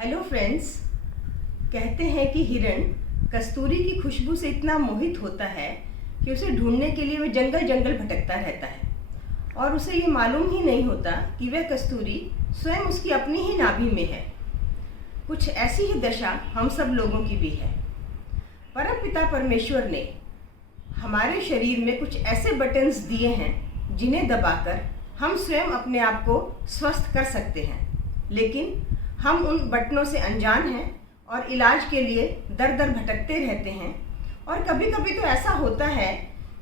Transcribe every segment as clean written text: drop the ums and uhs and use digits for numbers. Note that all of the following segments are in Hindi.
Hello friends. कहते हैं कि हिरण कस्तूरी की खुशबू से इतना मोहित होता है कि उसे ढूंढने के लिए वह जंगल जंगल भटकता रहता है और उसे ये मालूम ही नहीं होता कि वह कस्तूरी स्वयं उसकी अपनी ही नाभि में है। कुछ ऐसी ही दशा हम सब लोगों की भी है। परमपिता परमेश्वर ने हमारे शरीर में कुछ ऐसे बटन्स दिए हैं जिन्हें दबाकर हम स्वयं अपने आप को स्वस्थ कर सकते हैं, लेकिन हम उन बटनों से अनजान हैं और इलाज के लिए दर दर भटकते रहते हैं। और कभी कभी तो ऐसा होता है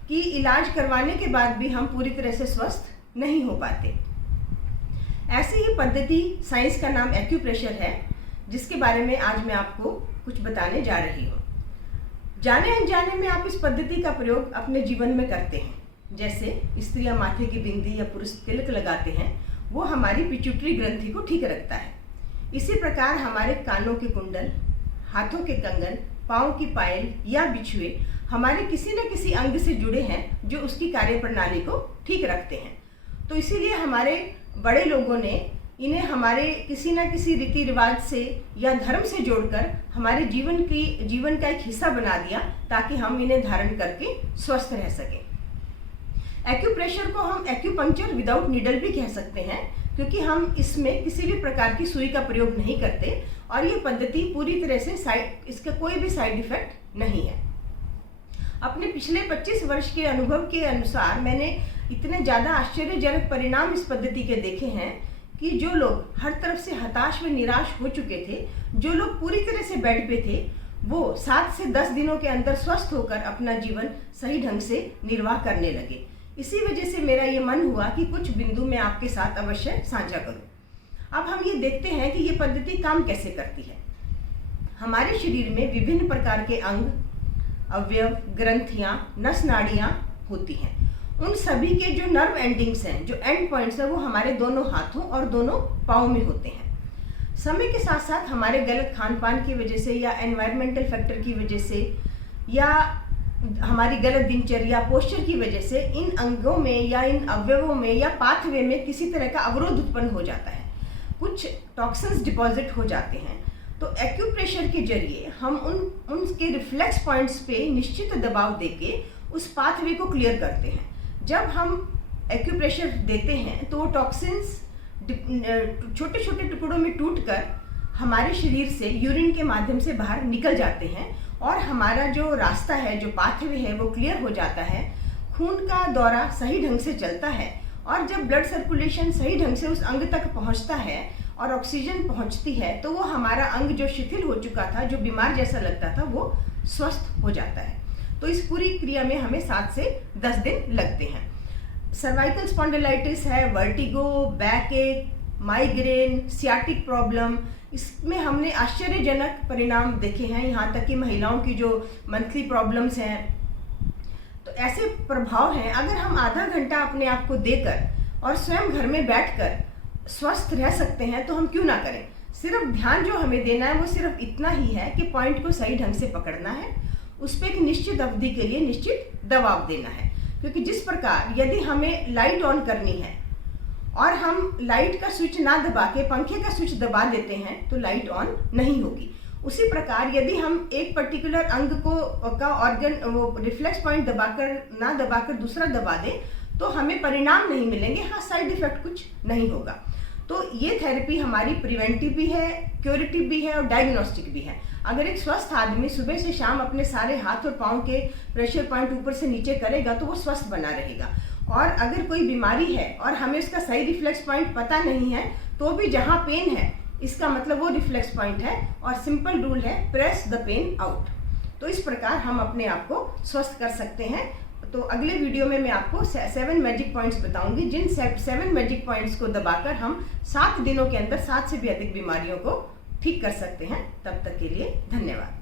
कि इलाज करवाने के बाद भी हम पूरी तरह से स्वस्थ नहीं हो पाते। ऐसी ही पद्धति साइंस का नाम एक्यूप्रेशर है, जिसके बारे में आज मैं आपको कुछ बताने जा रही हूँ। जाने अनजाने में आप इस पद्धति का प्रयोग अपने जीवन में करते हैं। जैसे स्त्रियाँ माथे की बिंदी या पुरुष तिलक लगाते हैं, वो हमारी पिट्यूटरी ग्रंथि को ठीक रखता है। इसी प्रकार हमारे कानों के कुंडल, हाथों के कंगन, पाँव की पायल या बिछुए हमारे किसी न किसी अंग से जुड़े हैं जो उसकी कार्यप्रणाली को ठीक रखते हैं। तो इसीलिए हमारे बड़े लोगों ने इन्हें हमारे किसी न किसी रीति रिवाज से या धर्म से जोड़कर हमारे जीवन का एक हिस्सा बना दिया, ताकि हम इन्हें धारण करके स्वस्थ रह सकें। एक्यूप्रेशर को हम एक्यूपंक्चर विदाउट नीडल भी कह सकते हैं, क्योंकि हम इसमें किसी भी प्रकार की सुई का प्रयोग नहीं करते और ये पद्धति पूरी तरह से इसका कोई भी साइड इफेक्ट नहीं है। अपने पिछले 25 वर्ष के अनुभव के अनुसार मैंने इतने ज़्यादा आश्चर्यजनक परिणाम इस पद्धति के देखे हैं कि जो लोग हर तरफ से हताश व निराश हो चुके थे, जो लोग पूरी तरह से बेड पे थे, वो 7 से 10 दिनों के अंदर स्वस्थ होकर अपना जीवन सही ढंग से निर्वाह करने लगे। इसी वजह से मेरा ये मन हुआ कि कुछ बिंदु मैं आपके साथ अवश्य साझा करूं। अब हम ये देखते हैं कि ये पद्धति काम कैसे करती है। हमारे शरीर में विभिन्न प्रकार के अंग, अवयव, ग्रंथियां, नस नाड़ियां होती हैं। उन सभी के जो नर्व एंडिंग्स हैं, जो एंड पॉइंट्स हैं, वो हमारे दोनों हाथों और दोनों पाँव में होते हैं। समय के साथ साथ हमारे गलत खान पान की वजह से या एनवायरमेंटल फैक्टर की वजह से या हमारी गलत दिनचर्या, पोस्चर की वजह से इन अंगों में या इन अवयवों में या पाथवे में किसी तरह का अवरोध उत्पन्न हो जाता है। कुछ टॉक्सिन्स डिपॉजिट हो जाते हैं। तो एक्यूप्रेशर के जरिए हम उनके रिफ्लेक्स पॉइंट्स पे निश्चित दबाव देके उस पाथवे को क्लियर करते हैं। जब हम एक्यूप्रेशर देते हैं तो वो टॉक्सिन्स छोटे छोटे टुकड़ों में टूटकर हमारे शरीर से यूरिन के माध्यम से बाहर निकल जाते हैं और हमारा जो रास्ता है, जो पाथवे है, वो क्लियर हो जाता है। खून का दौरा सही ढंग से चलता है और जब ब्लड सर्कुलेशन सही ढंग से उस अंग तक पहुंचता है और ऑक्सीजन पहुंचती है, तो वो हमारा अंग जो शिथिल हो चुका था, जो बीमार जैसा लगता था, वो स्वस्थ हो जाता है। तो इस पूरी क्रिया में हमें 7 से 10 दिन लगते हैं। सर्वाइकल स्पॉन्डिलाइटिस है, वर्टिगो, बैक एक, माइग्रेन, सियाटिक प्रॉब्लम, इसमें हमने आश्चर्यजनक परिणाम देखे हैं। यहाँ तक कि महिलाओं की जो मंथली प्रॉब्लम्स हैं, तो ऐसे प्रभाव हैं। अगर हम आधा घंटा अपने आप को देकर और स्वयं घर में बैठकर स्वस्थ रह सकते हैं, तो हम क्यों ना करें। सिर्फ ध्यान जो हमें देना है वो सिर्फ इतना ही है कि पॉइंट को सही ढंग से पकड़ना है, उस पर एक निश्चित अवधि के लिए निश्चित दबाव देना है। क्योंकि जिस प्रकार यदि हमें लाइट ऑन करनी है और हम लाइट का स्विच ना दबा के पंखे का स्विच दबा देते हैं, तो लाइट ऑन नहीं होगी। उसी प्रकार यदि हम एक पर्टिकुलर अंग का ऑर्गन, वो रिफ्लेक्स पॉइंट ना दबाकर दूसरा दबा दें, तो हमें परिणाम नहीं मिलेंगे। हाँ, साइड इफेक्ट कुछ नहीं होगा। तो ये थेरेपी हमारी प्रिवेंटिव भी है, क्यूरेटिव भी है और डायग्नोस्टिक भी है। अगर एक स्वस्थ आदमी सुबह से शाम अपने सारे हाथ और पाँव के प्रेशर पॉइंट ऊपर से नीचे करेगा, तो वो स्वस्थ बना रहेगा। और अगर कोई बीमारी है और हमें उसका सही रिफ्लेक्स पॉइंट पता नहीं है, तो भी जहाँ पेन है, इसका मतलब वो रिफ्लेक्स पॉइंट है और सिंपल रूल है, प्रेस द पेन आउट। तो इस प्रकार हम अपने आप को स्वस्थ कर सकते हैं। तो अगले वीडियो में मैं आपको 7 मैजिक पॉइंट्स बताऊंगी, जिन 7 मैजिक पॉइंट्स को दबाकर हम 7 दिनों के अंदर 7 से भी अधिक बीमारियों को ठीक कर सकते हैं। तब तक के लिए धन्यवाद।